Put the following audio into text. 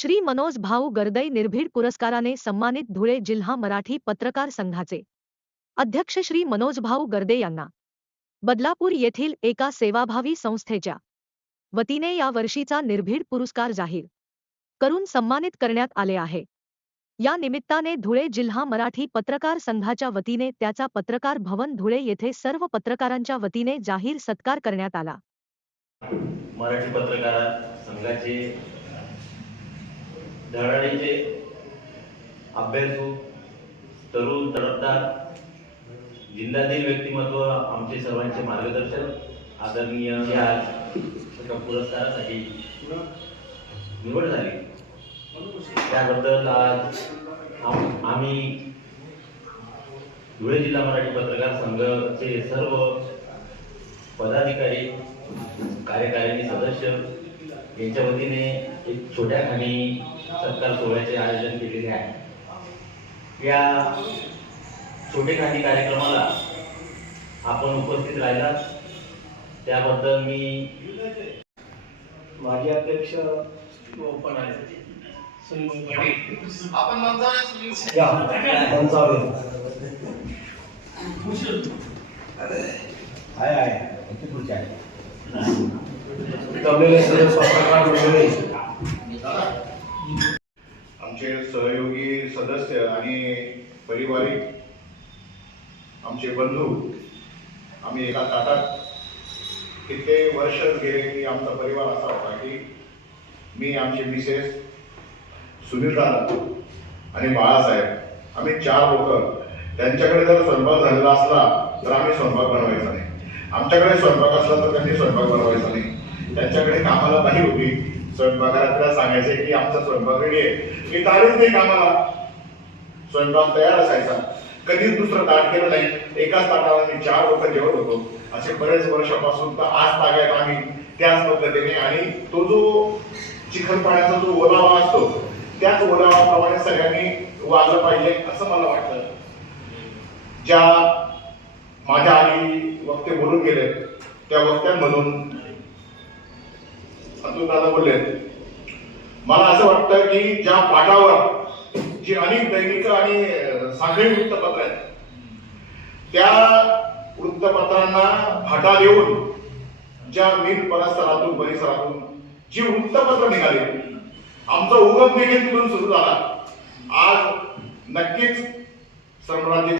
श्री मनोज भाऊ गर्दई निर्भीड पुरस्काराने सन्मानित धुळे जिल्हा मराठी पत्रकार संघाचे. अध्यक्ष श्री मनोज भाऊ गर्दे यांना. बदलापूर येथील एका सेवाभावी संस्थेच्या. वतीने या वर्षीचा निर्भीड पुरस्कार जाहीर. करून सन्मानित करण्यात आले आहे. या निमित्ताने धुळे जिल्हा मराठी पत्रकार संघाच्या वतीने त्याचा पत्रकार भवन धुळे येथे सर्व पत्रकारांच्या वतीने जाहीर सत्कार करण्यात आला. मराठी पत्रकार संघाचे धडाडीचे अभ्यासू तरुण तडफदार जिल्ह्यातील व्यक्तिमत्व आमचे सर्वांचे मार्गदर्शक आदरणीय या एका पुरस्कारासाठी निवड झाली. त्याबद्दल आज आम्ही धुळे जिल्हा मराठी पत्रकार संघाचे सर्व पदाधिकारी कार्यकारिणी सदस्य यांच्या वतीने एक छोट्या खाणी सत्कार सोहळ्याचे आयोजन केलेले आहे. या छोटेखानी कार्यक्रमाला आपण उपस्थित राहिला त्याबद्दल मी माजी अध्यक्ष पण आहे. आपण जमलेले सर्व मंडळी आमचे सहयोगी सदस्य आणि परिवारिक आमचे बंधू आम्ही एका ताटात किती वर्ष गेले की आमचा परिवार असा होता की मी आमचे मिसेस सुनील आणि बाळासाहेब आम्ही चार लोक. त्यांच्याकडे जर स्वयंपाक झालेला असला तर आम्ही स्वयंपाक बनवायचा नाही. आमच्याकडे स्वयंपाक असला तर त्यांनी स्वयंपाक बनवायचा नाही. त्यांच्याकडे कामाला नाही होती. स्वयंपाकाला सांगायचे की आमचा स्वयंपाक रेडी आहे. मी तारीख नाही कामाला. स्वयंपाक तयार असायचा. कधीच दुसरं ताट केलं नाही. एकाच ताटाला मी चार लोक जेवत होतो. असे बरेच वर्षापासून तर आज ताग्यात आम्ही त्याच पद्धतीने आणि तो जो चिखल पाण्याचा जो ओलावा असतो त्याच ओलावाप्रमाणे सगळ्यांनी वागलं पाहिजे असं मला वाटतं. ज्या माझ्या आधी वक्ते बोलून गेले त्या वक्त्यांमधून अतुल दादा बोलले मला असं वाटतं की ज्या पाठावर जी अनेक दैनिक आणि साखळी वृत्तपत्र आहेत त्या वृत्तपत्रांना फाटा देऊन ज्या मीर परिसरातून परिसरातून जी वृत्तपत्र निघाली आमचा उगम देखील तिथून सुरू झाला. आज नक्कीच सम्राज्य